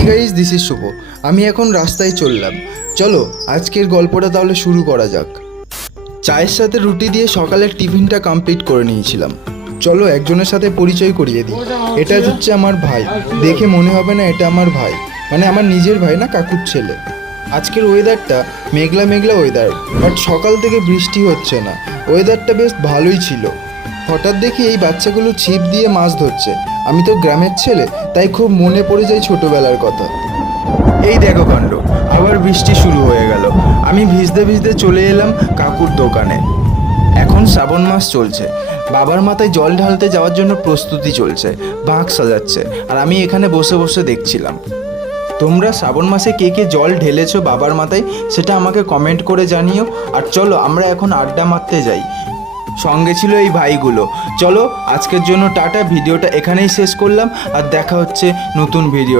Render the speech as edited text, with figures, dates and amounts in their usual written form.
Hey guys, this is শুভ। আমি এখন রাস্তায় চললাম। চলো আজকের গল্পটা তাহলে শুরু করা যাক। চায়ের সাথে রুটি দিয়ে সকালের টিফিনটা কমপ্লিট করে নিয়েছিলাম। চলো একজনের সাথে পরিচয় করিয়ে দিই। এটা হচ্ছে আমার ভাই। দেখে মনে হবে না এটা আমার ভাই, মানে আমার নিজের ভাই না, কাকুর ছেলে। আজকের ওয়েদারটা মেঘলা মেঘলা ওয়েদার, বাট সকাল থেকে বৃষ্টি হচ্ছে না। ওয়েদারটা বেশ ভালোই ছিল। হঠাৎ দেখি এই বাচ্চাগুলো ছিপ দিয়ে মাছ ধরছে। আমি তো গ্রামের ছেলে, তাই খুব মনে পড়ে যায় ছোটবেলার কথা। এই দেখো কাণ্ড, আবার বৃষ্টি শুরু হয়ে গেল। আমি ভিজতে ভিজতে চলে এলাম কাকুর দোকানে। এখন শ্রাবণ মাস চলছে, বাবার মাথায় জল ঢালতে যাওয়ার জন্য প্রস্তুতি চলছে, বাঁক সাজাচ্ছে, আর আমি এখানে বসে বসে দেখছিলাম। তোমরা শ্রাবণ মাসে কে কে জল ঢেলেছো বাবার মাথায় সেটা আমাকে কমেন্ট করে জানিও। আর চলো আমরা এখন আড্ডা মারতে যাই। সঙ্গে ছিল এই ভাইগুলো। চলো আজকের জন্য টাটা, ভিডিওটা এখানেই শেষ করলাম, আর দেখা হচ্ছে নতুন ভিডিও।